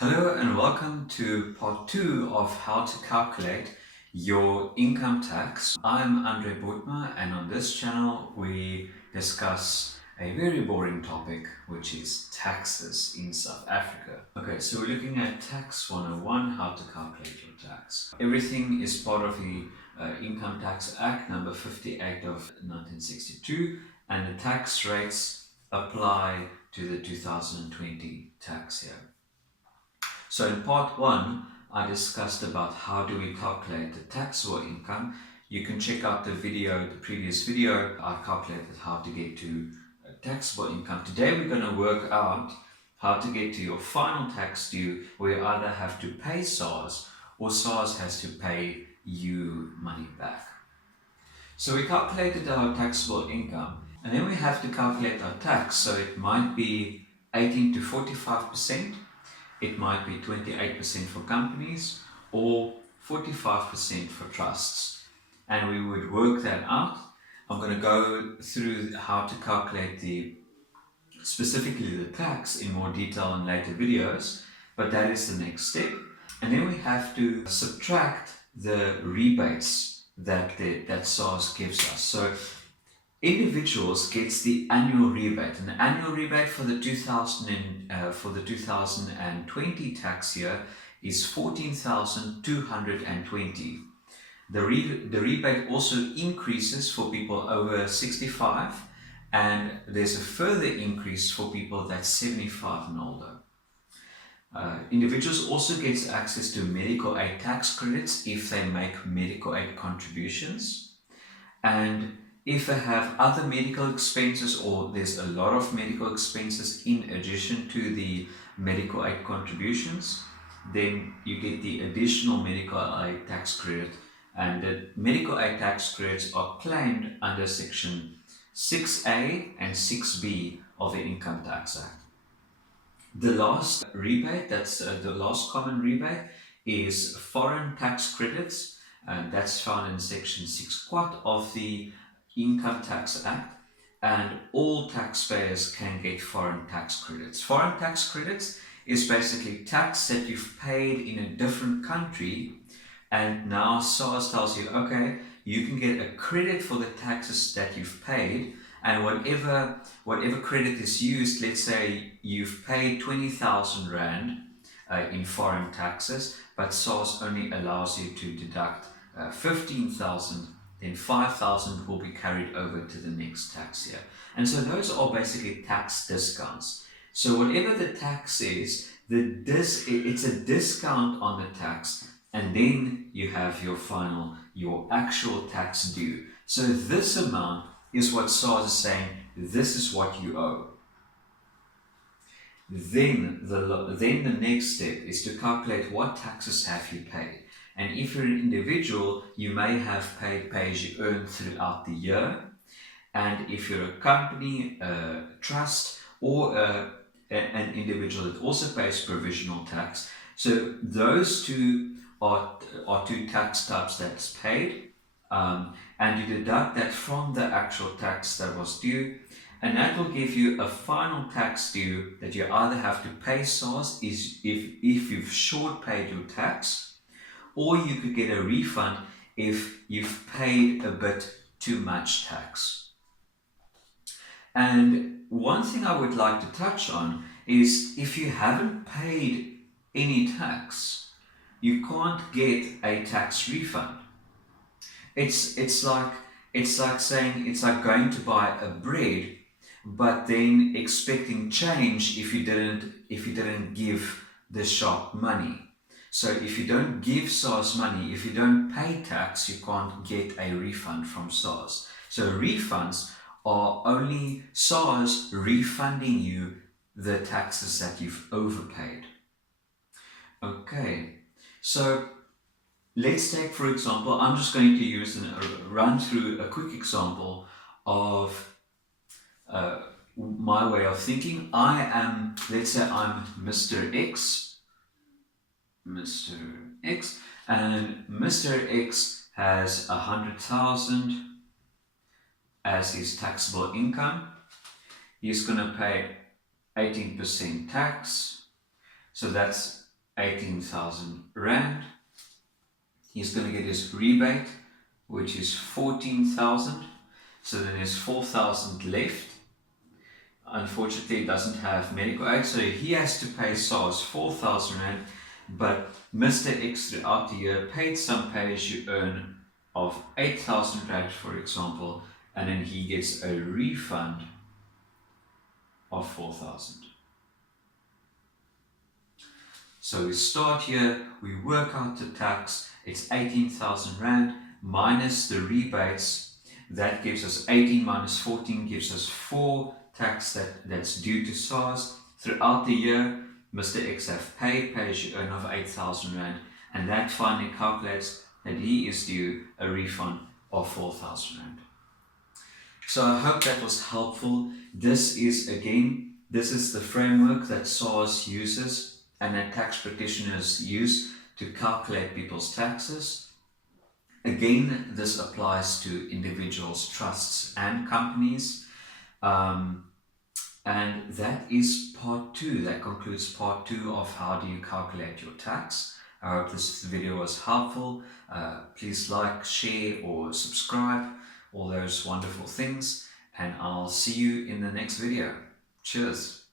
Hello and welcome to part 2 of how to calculate your income tax. I'm Andre Boutma, and on this channel we discuss a very boring topic, which is taxes in South Africa. Okay, so we're looking at Tax 101, how to calculate your tax. Everything is part of the Income Tax Act number 58 of 1962, and the tax rates apply to the 2020 tax year. So in part 1, I discussed about how do we calculate the taxable income. You can check out the previous video. I calculated how to get to taxable income. Today we're going to work out how to get to your final tax due, where you either have to pay SARS or SARS has to pay you money back. So we calculated our taxable income, and then we have to calculate our tax. So it might be 18 to 45%. It might be 28% for companies or 45% for trusts. And we would work that out. I'm going to go through how to calculate specifically the tax in more detail in later videos, but that is the next step. And then we have to subtract the rebates that SARS gives us. So individuals gets the annual rebate, and the annual rebate for the 2020 tax year is 14,220. The rebate also increases for people over 65, and there's a further increase for people that's 75 and older. Individuals also get access to medical aid tax credits if they make medical aid contributions, and if they have other medical expenses, or there's a lot of medical expenses in addition to the medical aid contributions, then you get the additional medical aid tax credit. And the medical aid tax credits are claimed under section 6A and 6B of the Income Tax Act. The last rebate, that's the last common rebate, is foreign tax credits, and that's found in section 6 quad of the Income Tax Act, and all taxpayers can get foreign tax credits. Foreign tax credits is basically tax that you've paid in a different country, and now SARS tells you, okay, you can get a credit for the taxes that you've paid, and whatever credit is used, let's say you've paid 20,000 Rand in foreign taxes, but SARS only allows you to deduct 15,000, then 5,000 will be carried over to the next tax year. And so those are basically tax discounts. So whatever the tax is, it's a discount on the tax, and then you have your actual tax due. So this amount is what SARS is saying, this is what you owe. Then the next step is to calculate what taxes have you paid. And if you're an individual, you may have paid pay-as-you-earn throughout the year. And if you're a company, a trust, or an individual that also pays provisional tax, so those two are two tax types that's paid. And you deduct that from the actual tax that was due, and that will give you a final tax due that you either have to pay SARS if you've short paid your tax, or you could get a refund if you've paid a bit too much tax. And one thing I would like to touch on is if you haven't paid any tax, you can't get a tax refund. It's like going to buy a bread, but then expecting change if you didn't give the shop money. So if you don't give SARS money, if you don't pay tax, you can't get a refund from SARS. So refunds are only SARS refunding you the taxes that you've overpaid. Okay, so let's take, for example, I'm just going to use run through a quick example of my way of thinking. Let's say I'm Mr. X, and Mr. X has 100,000 as his taxable income. He's going to pay 18% tax. So that's 18,000 Rand. He's going to get his rebate, which is 14,000. So then there's 4,000 left. Unfortunately, he doesn't have medical aid, so he has to pay SARS 4,000 Rand. But Mr. X throughout the year paid some pay as you earn of 8,000 Rand, for example, and then he gets a refund of 4,000. So we start here, we work out the tax, it's 18,000 Rand minus the rebates. That gives us 18 minus 14 gives us 4 tax that's due to SARS. Throughout the year, Mr. X have paid pay as you earn of 8,000 Rand, and that finally calculates that he is due a refund of 4,000 Rand. So I hope that was helpful. This is the framework that SARS uses and that tax practitioners use to calculate people's taxes. Again, this applies to individuals, trusts, and companies. And that is part 2. That concludes part 2 of how do you calculate your tax. I hope this video was helpful. Please like, share, or subscribe, all those wonderful things. And I'll see you in the next video. Cheers.